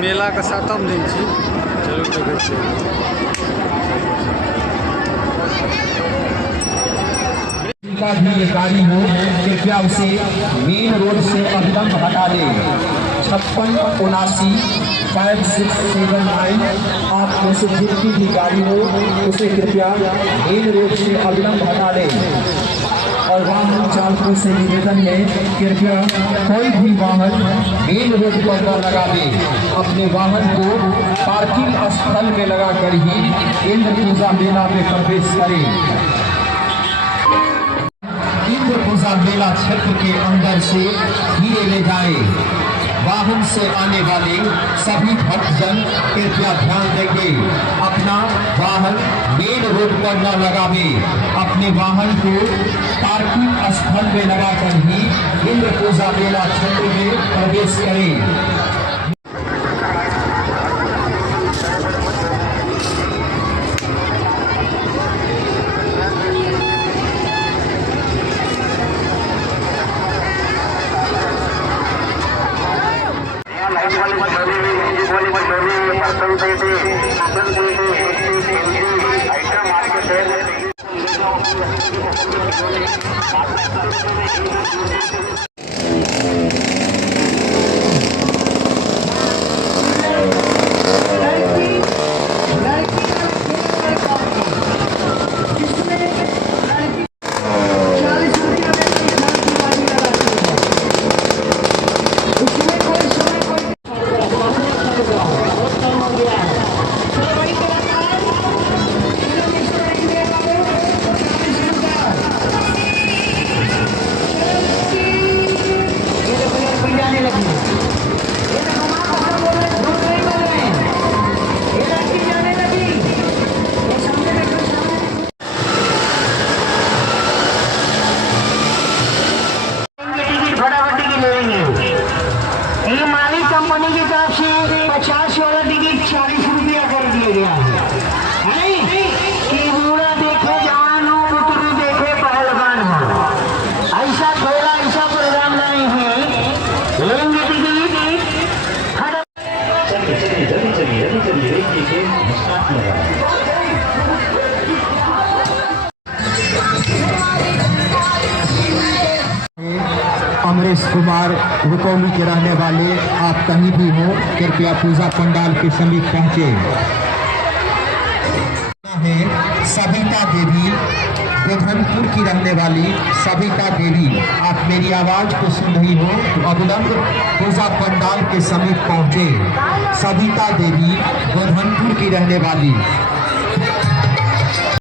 मेला का 7वां दिन छी। चलू देखै छियै। का भी ये गाड़ी हो कृपया उसे मेन रोड से अविलंब हटा दे। 5679 आप में से जितनी भी गाड़ी हो उसे कृपया मेन रोड से अविलंब हटा दे। और वाहन चालकों से निवेदन है कृपया कोई भी वाहन मेन रोड पर न लगा दे। अपने वाहन को पार्किंग स्थल में लगाकर ही इंद्र पूजा मेला में प्रवेश करें। इंद्र पूजा मेला क्षेत्र के अंदर से धीरे ले जाए। वाहन से आने वाले सभी भक्तजन कृपया ध्यान देंगे, अपना वाहन मेन रोड पर न लगावे। अपने वाहन को पार्किंग स्थल में लगाकर ही इंद्र पूजा मेला क्षेत्र में प्रवेश करें। कंपनी की तरफ से 50 वाला टिकट 40 रुपया कर दिया गया है कि बूढ़ा देखे जवान हो, बुतरू देखे पहलवान हो। ऐसा थोड़ा ऐसा प्रोग्राम नहीं है। लेंगे टिकट अमरेश कुमार रुकौली के रहने वाले आप कहीं भी हो कृपया पूजा पंडाल के समीप पहुंचे। सविता देवी गोधनपुर की रहने वाली सविता देवी, आप मेरी आवाज को सुन रही हो तो अविलंब पूजा पंडाल के समीप पहुंचे। सविता देवी गोधनपुर की रहने वाली